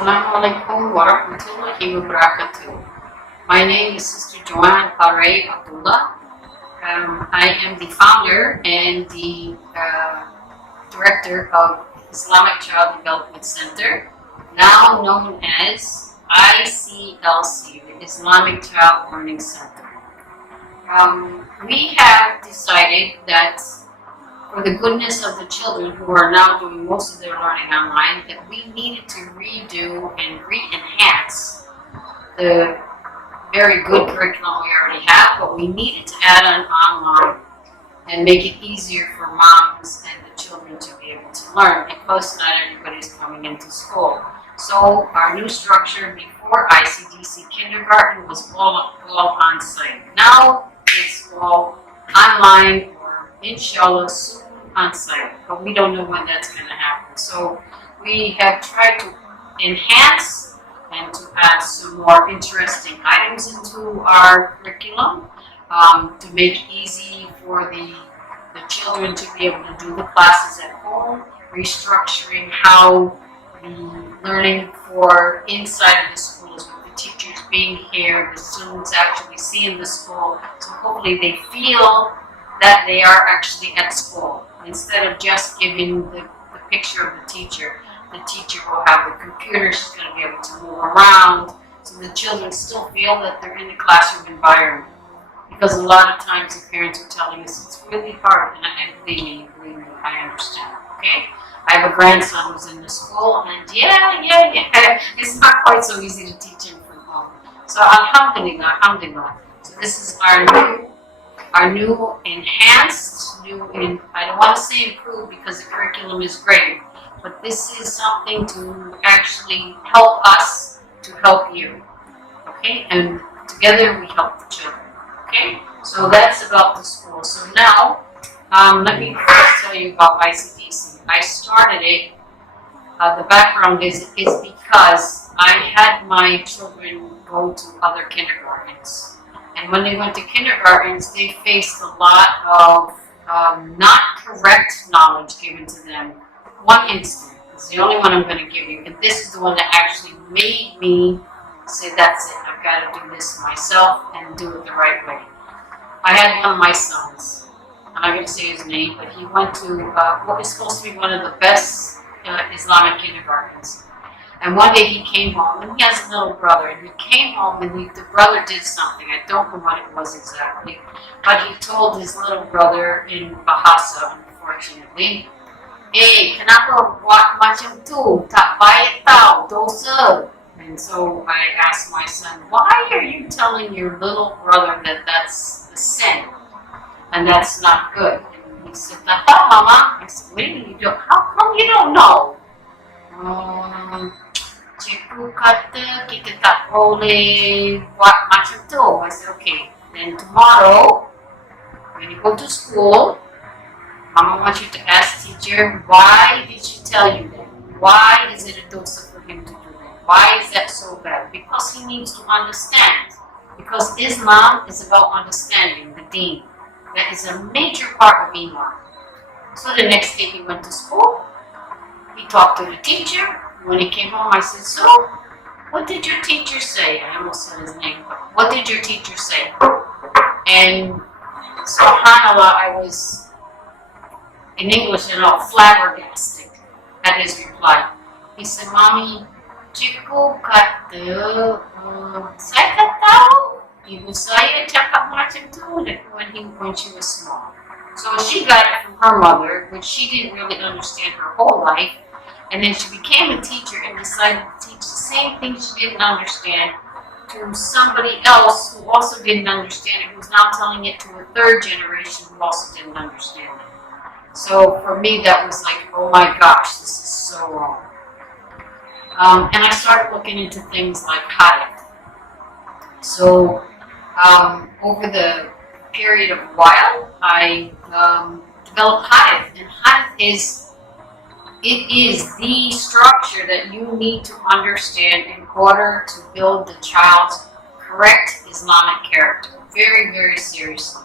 Assalamu'alaikum warahmatullahi wabarakatuh. My name is Sister Joanne Paray Abdullah. I am the founder and the director of Islamic Child Development Center, now known as ICLC, the Islamic Child Learning Center. We have decided that for the goodness of the children who are now doing most of their learning online, that we needed to redo and re-enhance the very good curriculum we already have, but we needed to add on online and make it easier for moms and the children to be able to learn, because not everybody's coming into school. So our new structure before ICDC kindergarten was all on site. Now it's all online, or inshallah soon on site, but we don't know when that's going to happen. So we have tried to enhance and to add some more interesting items into our curriculum to make it easy for the children to be able to do the classes at home, restructuring how the learning for inside of the school is, with the teachers being here, the students actually seeing the school, so hopefully they feel that they are actually at school. Instead of just giving the picture of the teacher will have the computer, she's going to be able to move around, so the children still feel that they're in the classroom environment. Because a lot of times the parents are telling us it's really hard, and believe me, I understand, okay? I have a grandson who's in the school, and yeah, it's not quite so easy to teach him from home. So alhamdulillah. So this is our new enhanced, I don't want to say improved because the curriculum is great, but this is something to actually help us to help you, okay? And together we help the children, okay? So that's about the school. So now, let me first tell you about ICDC. I started it, the background is because I had my children go to other kindergartens. And when they went to kindergartens, they faced a lot of not correct knowledge given to them. One instance is the only one I'm going to give you, and this is the one that actually made me say, that's it, I've got to do this myself and do it the right way. I had one of my sons, I'm not going to say his name, but he went to what is supposed to be one of the best Islamic kindergartens. And one day he came home, and he has a little brother, and he came home and the brother did something. I don't know what it was exactly, but he told his little brother in Bahasa, unfortunately, "Hey, kenapa buat macam tu? Tak baik tau, dosa." And so I asked my son, why are you telling your little brother that that's a sin and that's not good? And he said, "Tak tahu, Mama." I said, "Wait, how come you don't know?" Cikgu kata kita tak boleh buat macam tu. I said, okay, then tomorrow when you go to school, Mama wants you to ask teacher, why did she tell you that? Why is it a dosa for him to do that? Why is that so bad? Because he needs to understand. Because Islam is about understanding the deen. That is a major part of Iman. So the next day he went to school. He talked to the teacher. When he came home, I said, "So, what did your teacher say?" I almost said his name, but what did your teacher say? And subhanAllah, I was, in English, flabbergasted at his reply. He said, "Mommy, cikgu kata, saya tak tahu, ibu saya cakap macam tu when she was small." So she got it from her mother, which she didn't really understand her whole life. And then she became a teacher and decided to teach the same thing she didn't understand to somebody else who also didn't understand it, who's now telling it to a third generation who also didn't understand it. So for me, that was like, oh my gosh, this is so wrong. And I started looking into things like hadith. So over the period of a while, I developed hadith, and hadith is the structure that you need to understand in order to build the child's correct Islamic character. Very, very seriously.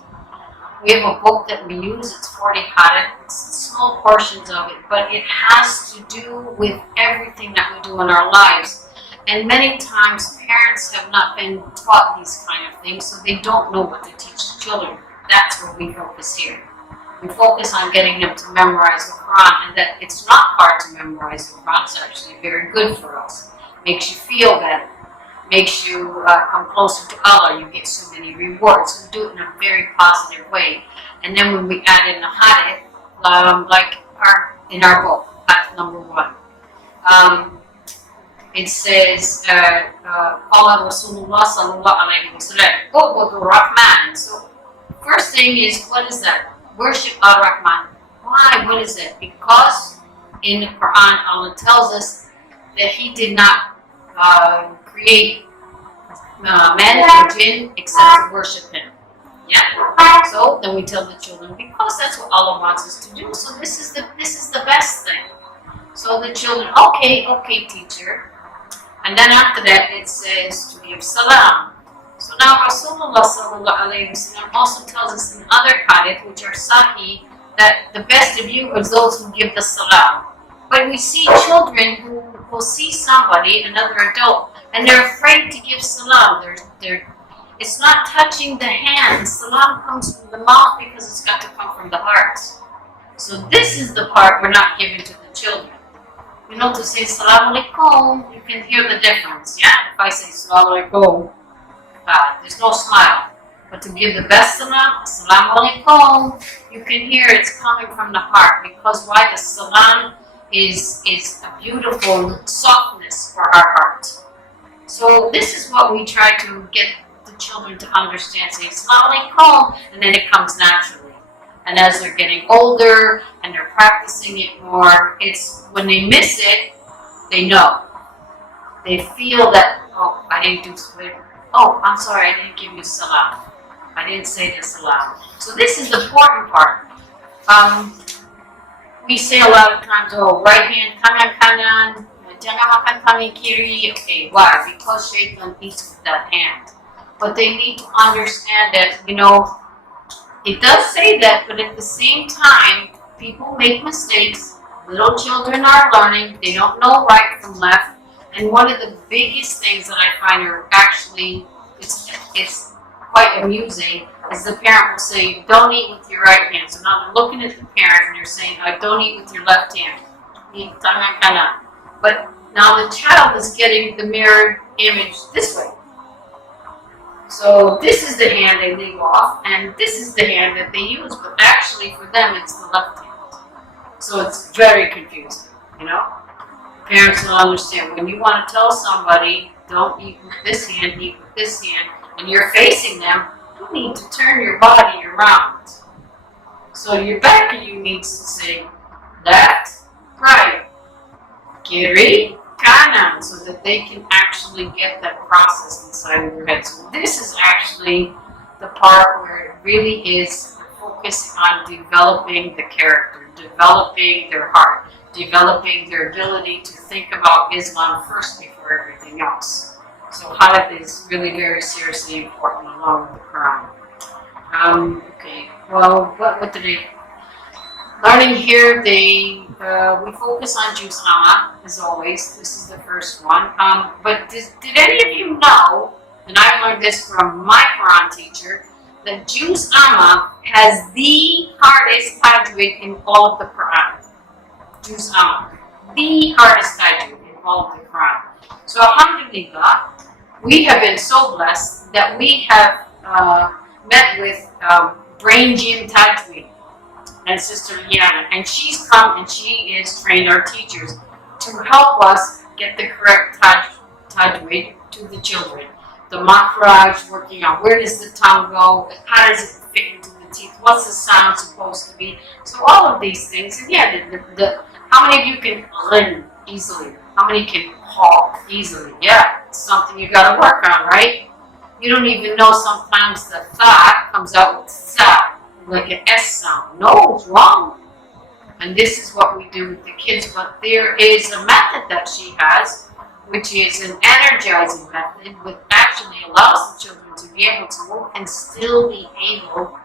We have a book that we use, it's 40 hadith, it's small portions of it, but it has to do with everything that we do in our lives. And many times parents have not been taught these kind of things, so they don't know what to teach the children. That's where we focus here. We focus on getting them to memorize the Quran, and that it's not hard to memorize the Quran. It's actually very good for us. Makes you feel better. Makes you come closer to Allah. You get so many rewards. We do it in a very positive way. And then when we add in the hadith, like in our book, hadith number 1, it says, Qala Rasulullah sallallahu alayhi wa sallam, U'budu Rahman. So, first thing is, what is that? Worship Ar-Rahman. Why? What is it? Because in the Quran, Allah tells us that He did not create man and jinn except to worship Him. Yeah. So then we tell the children, because that's what Allah wants us to do. So this is the best thing. So the children, okay, teacher. And then after that, it says to give salam. So now Rasulullah sallallahu alayhi wa sallam also tells us in other hadith, which are sahih, that the best of you are those who give the salam. But we see children who will see somebody, another adult, and they're afraid to give salam. It's not touching the hand. Salam comes from the mouth because it's got to come from the heart. So this is the part we're not giving to the children. You know, to say Assalamu'alaikum, you can hear the difference, yeah? If I say Assalamu'alaikum, there's no smile. But to give the best salam, Assalamu'alaikum, you can hear it's coming from the heart. Because why? The salam is a beautiful softness for our heart. So this is what we try to get the children to understand. Say Assalamu'alaikum, and then it comes naturally. And as they're getting older and they're practicing it more, it's when they miss it, they know. They feel that, oh, I didn't do it. Oh, I'm sorry, I didn't give you salam. I didn't say the salam. So this is the important part. We say a lot of times, oh, right hand, kanan, jangan makan tangan kiri. Okay, why? Because shaitan eats with that hand. But they need to understand that, you know, it does say that, but at the same time, people make mistakes. Little children are learning. They don't know right from left. And one of the biggest things that I find are actually, it's quite amusing, is the parent will say, don't eat with your right hand. So now they're looking at the parent and they're saying, don't eat with your left hand. But now the child is getting the mirror image this way. So this is the hand they leave off, and this is the hand that they use, but actually for them it's the left hand. So it's very confusing, you know? Parents will understand. When you want to tell somebody, don't eat with this hand, eat with this hand, and you're facing them, you need to turn your body around. So your back of you needs to say left, right, kiri, kanan, so that they can actually get that process inside of their head. So this is actually the part where it really is focusing on developing the character, developing their heart, developing their ability to think about Islam first before everything else. So hadith is really very seriously important along with the Quran. Okay, well, what did they... Learning here, we focus on Juz Amma, as always. This is the first one. But did any of you know, and I learned this from my Quran teacher, that Juz Amma has the hardest tajweed in all of the Quran. Juz Amma. The hardest tajweed in all of the Quran. So alhamdulillah, we have been so blessed that we have met with Brain Gym Tajweed and Sister Liana, and she's come and she is trained our teachers to help us get the correct tajweed to the children. The makhraj, working on where does the tongue go, how does it fit into the teeth, what's the sound supposed to be. So all of these things, and yeah, how many of you can learn easily? How many can talk easily? Yeah, it's something you got to work on, right? You don't even know sometimes the tha comes out with sa, like an S sound. No, it's wrong. And this is what we do with the kids. But there is a method that she has, which is an energizing method, which actually allows the children to be able to move and still be able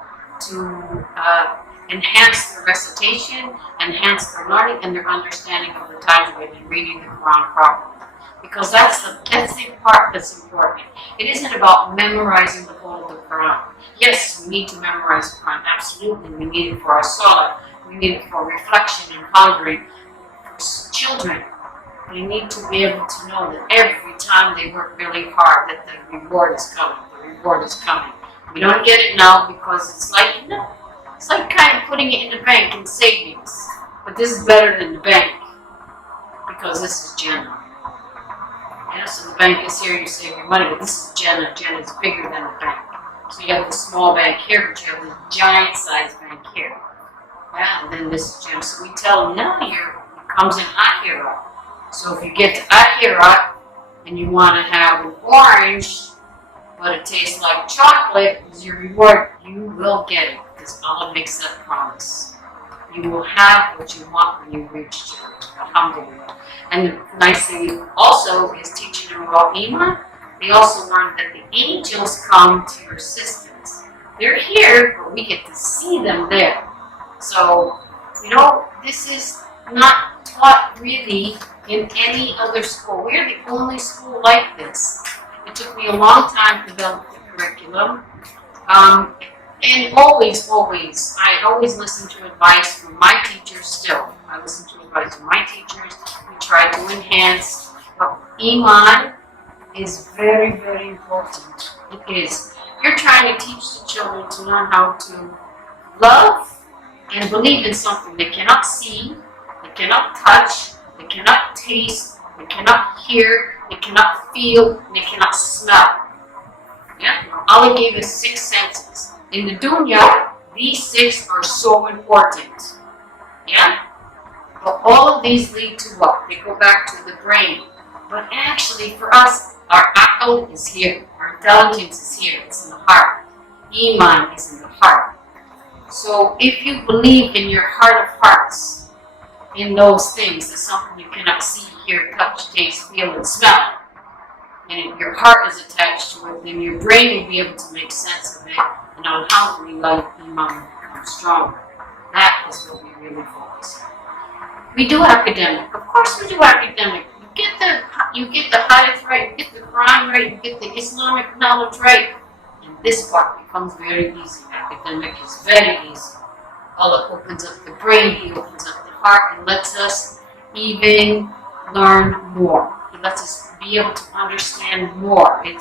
to enhance their recitation, enhance their learning and their understanding of the tajweed and reading the Quran properly. Because that's the part that's important. It isn't about memorizing the whole of the Quran. Yes, we need to memorize the Quran, absolutely. We need it for our salah. We need it for reflection and pondering. For children, they need to be able to know that every time they work really hard, that the reward is coming. The reward is coming. We don't get it now because it's like, it's like kind of putting it in the bank in savings. But this is better than the bank because this is Jannah. Yeah, so the bank is here, you save your money, but this is Jannah. Jannah is bigger than the bank. So you have the small bank here, but you have the giant sized bank here. Yeah, and then this is Jannah. So we tell them, no, it comes in Akhirah. So if you get to Akhirah and you want to have an orange, but it tastes like chocolate, is your reward, you will get it, because Allah makes that promise. You will have what you want when you reach Jannah. Alhamdulillah. And the nice thing also is teaching them about Iman. They also learn that the angels come to your assistance. They're here, but we get to see them there. So, this is not taught really in any other school. We're the only school like this. It took me a long time to develop the curriculum. And always, I always listen to advice from my teachers still. I listen to advice from my teachers. We try to enhance. But Iman is very, very important. It is. You're trying to teach the children to learn how to love and believe in something they cannot see, they cannot touch, they cannot taste, they cannot hear, they cannot feel, they cannot smell. Yeah? Allah gave us 6 senses. In the dunya, these 6 are so important. Yeah? But all of these lead to what? They go back to the brain. But actually, for us, our aql is here. Our intelligence is here. It's in the heart. Iman is in the heart. So if you believe in your heart of hearts, in those things, that's something you cannot see, hear, touch, taste, feel, and smell, and your heart is attached to it, then your brain will be able to make sense of it, and alhamdulillah, Iman will become stronger. That is what we really focus on. We do academic. Of course we do academic. You get the hadith right, you get the Quran right, you get the Islamic knowledge right, and this part becomes very easy. Academic is very easy. Allah opens up the brain, He opens up the heart, and lets us even learn more. He lets us be able to understand more. He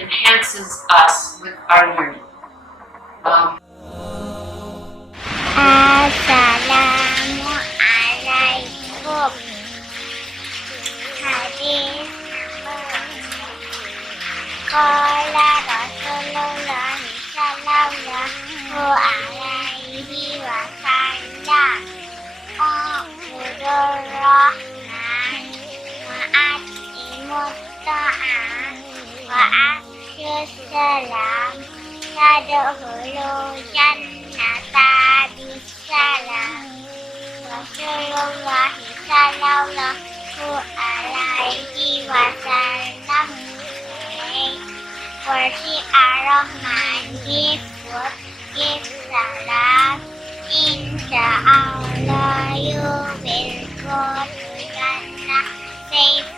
enhances us with our learning. Assalamu'alaikum. Hadis Qala Rasulullah sallallahu alaihi wasallam U'budur rahman wa'atimut ta'am wa'afshus salam tadkhulu jannata bisalam. Rasulullah sallallahu alaihi wasallam Versi Ar-Rahman give salam. Insya Allah you will go to Jannah safe